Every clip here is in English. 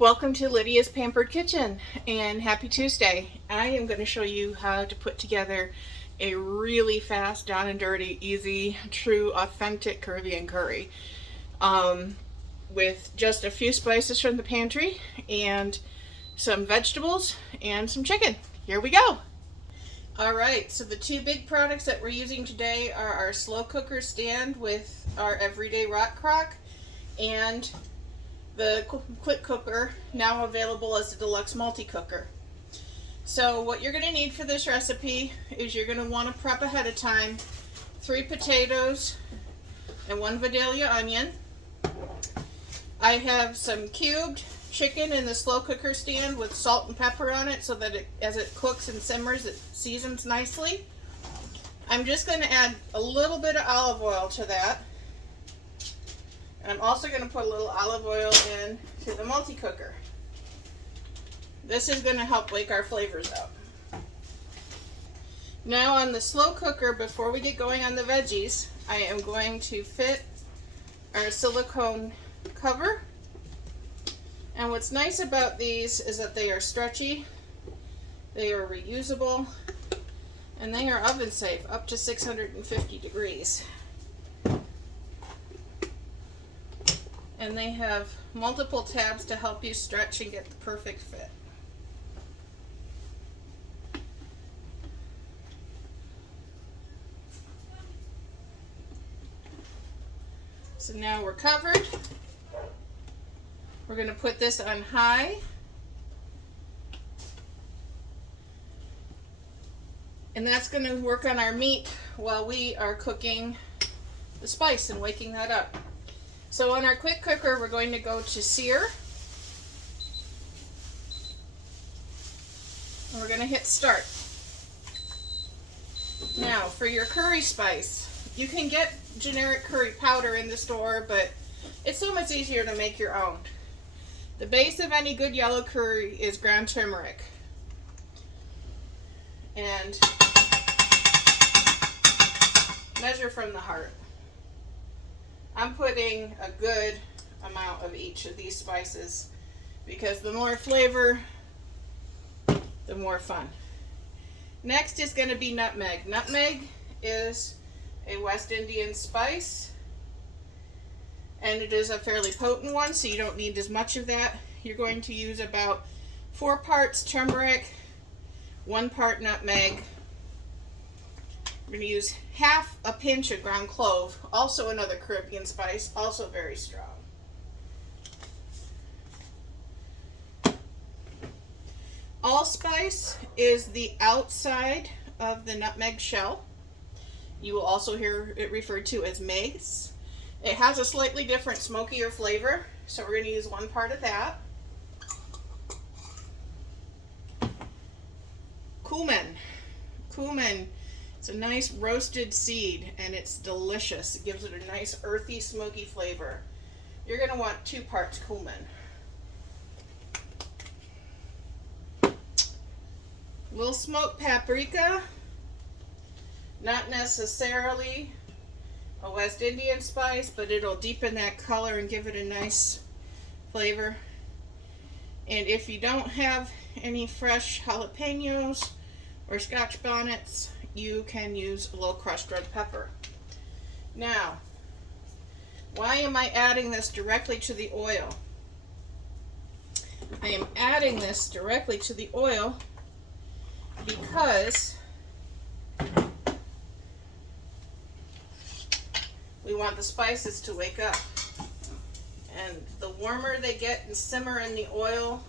Welcome to Lydia's Pampered Kitchen and happy Tuesday. I am going to show you how to put together a really fast, down and dirty, easy, true, authentic Caribbean curry with just a few spices from the pantry and some vegetables and some chicken. Here we go. Alright, so the two big products that we're using today are our slow cooker stand with our everyday rock crock and the quick cooker, now available as a deluxe multi-cooker. So what you're going to need for this recipe is you're going to want to prep ahead of time 3 potatoes and 1 Vidalia onion. I have some cubed chicken in the slow cooker stand with salt and pepper on it so that as it cooks and simmers it seasons nicely. I'm just going to add a little bit of olive oil to that. And I'm also going to put a little olive oil in to the multi-cooker. This is going to help wake our flavors up. Now on the slow cooker, before we get going on the veggies, I am going to fit our silicone cover. And what's nice about these is that they are stretchy, they are reusable, and they are oven safe up to 650 degrees. And they have multiple tabs to help you stretch and get the perfect fit. So now we're covered. We're going to put this on high. And that's going to work on our meat while we are cooking the spice and waking that up. So on our quick cooker, we're going to go to sear. And we're going to hit start. Now for your curry spice, you can get generic curry powder in the store, but it's so much easier to make your own. The base of any good yellow curry is ground turmeric. And measure from the heart. I'm putting a good amount of each of these spices because the more flavor, the more fun. Next is going to be nutmeg. Nutmeg is a West Indian spice, and it is a fairly potent one, so you don't need as much of that. You're going to use about 4 parts turmeric, 1 part nutmeg. We're going to use half a pinch of ground clove, also another Caribbean spice, also very strong. Allspice is the outside of the nutmeg shell. You will also hear it referred to as mace. It has a slightly different smokier flavor, so we're going to use 1 part of that. Cumin. Cumin. It's a nice roasted seed and it's delicious. It gives it a nice earthy, smoky flavor. You're going to want 2 parts cumin. A little smoked paprika. Not necessarily a West Indian spice, but it'll deepen that color and give it a nice flavor. And if you don't have any fresh jalapenos or scotch bonnets, you can use a little crushed red pepper. Now, why am I adding this directly to the oil? I am adding this directly to the oil because we want the spices to wake up. And the warmer they get and simmer in the oil,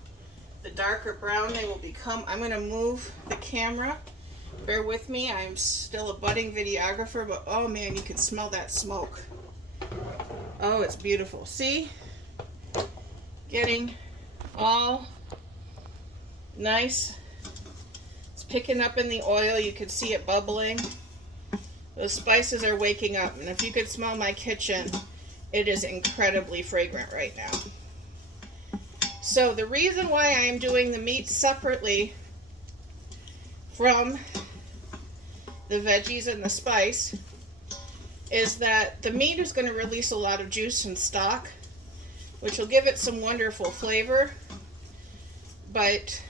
the darker brown they will become. I'm going to move the camera. Bear with me, I'm still a budding videographer, but oh man, you can smell that smoke. Oh, it's beautiful. See? Getting all nice. It's picking up in the oil. You can see it bubbling. Those spices are waking up, and if you could smell my kitchen, it is incredibly fragrant right now. So the reason why I am doing the meat separately from the veggies and the spice is that the meat is going to release a lot of juice and stock, which will give it some wonderful flavor. but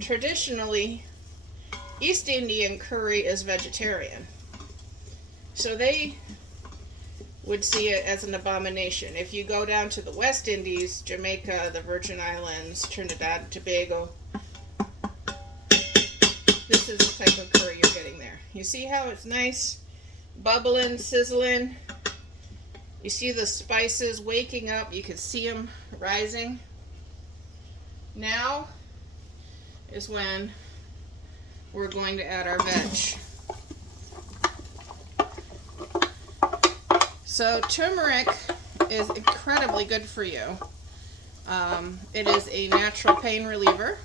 traditionally East Indian curry is vegetarian. So they would see it as an abomination. If you go down to the West Indies, Jamaica, the Virgin Islands, Trinidad and Tobago, this is the type of curry you're getting there. You see how it's nice, bubbling, sizzling. You see the spices waking up. You can see them rising. Now is when we're going to add our veg. So turmeric is incredibly good for you. It is a natural pain reliever.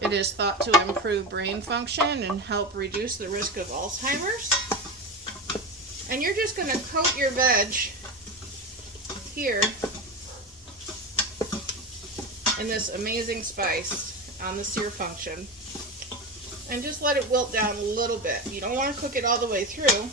It is thought to improve brain function and help reduce the risk of Alzheimer's. And you're just going to coat your veg here in this amazing spice on the sear function. And just let it wilt down a little bit. You don't want to cook it all the way through.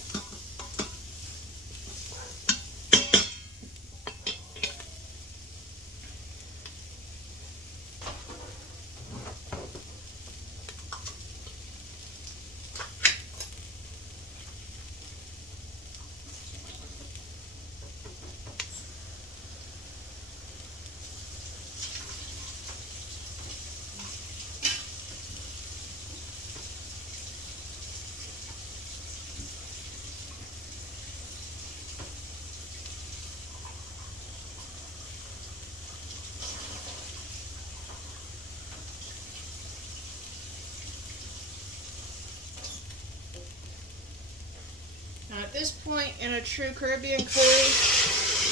Now at this point in a true Caribbean curry,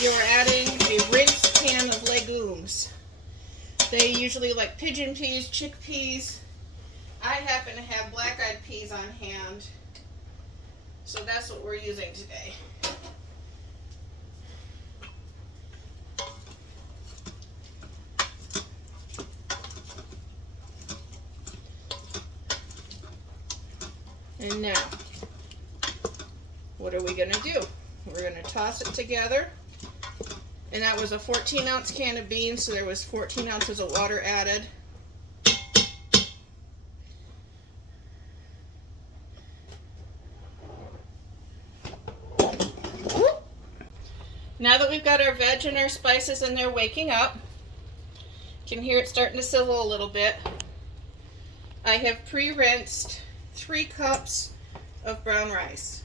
you're adding a rinsed can of legumes. They usually like pigeon peas, chickpeas. I happen to have black-eyed peas on hand, so that's what we're using today. And now, what are we going to do? We're going to toss it together. And that was a 14-ounce can of beans, so there was 14 ounces of water added. Now that we've got our veg and our spices and they're waking up, you can hear it starting to sizzle a little bit. I have pre-rinsed 3 cups of brown rice.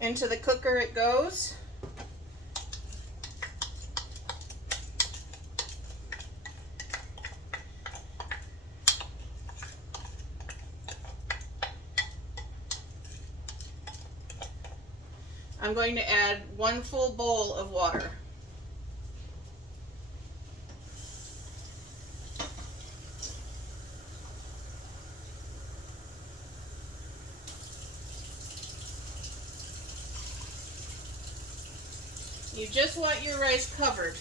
Into the cooker it goes. I'm going to add 1 full bowl of water. You just want your rice covered.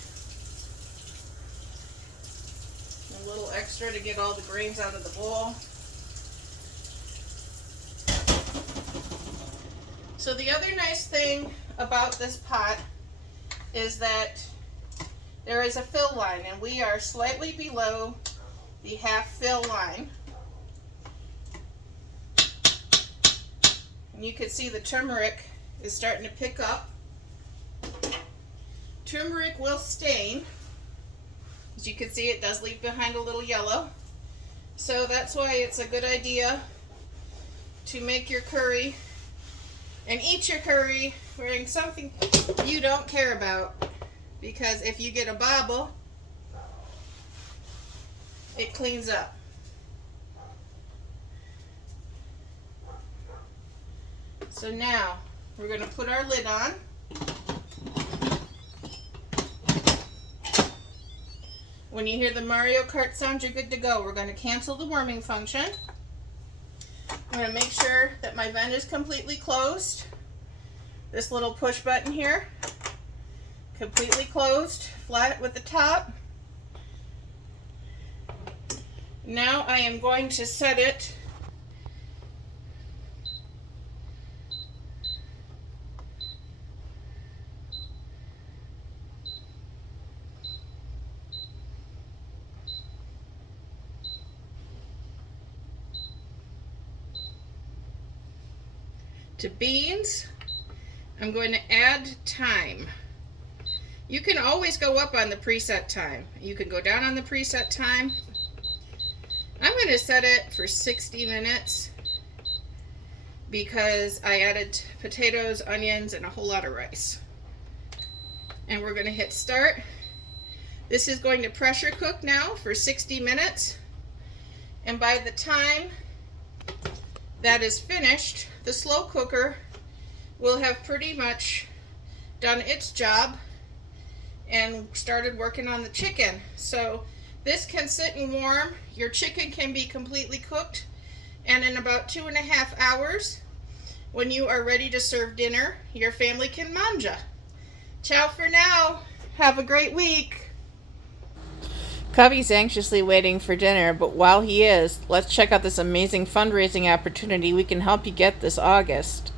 A little extra to get all the grains out of the bowl. So the other nice thing about this pot is that there is a fill line, and we are slightly below the half fill line. And you can see the turmeric is starting to pick up. Turmeric will stain. As you can see, it does leave behind a little yellow. So that's why it's a good idea to make your curry and eat your curry wearing something you don't care about. Because if you get a bobble, it cleans up. So now we're going to put our lid on. When you hear the Mario Kart sound, you're good to go. We're going to cancel the warming function. I'm going to make sure that my vent is completely closed. This little push button here, completely closed, flat with the top. Now I am going to set it To beans, I'm going to add thyme. You can always go up on the preset time. You can go down on the preset time. I'm going to set it for 60 minutes because I added potatoes, onions, and a whole lot of rice. And we're going to hit start. This is going to pressure cook now for 60 minutes. And by the time that is finished, the slow cooker will have pretty much done its job and started working on the chicken. So this can sit and warm. Your chicken can be completely cooked, and in about 2.5 hours, when you are ready to serve dinner, your family can manja. Ciao for now. Have a great week. Cubby's anxiously waiting for dinner, but while he is, let's check out this amazing fundraising opportunity we can help you get this August.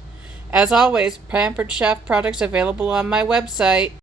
As always, Pampered Chef products available on my website.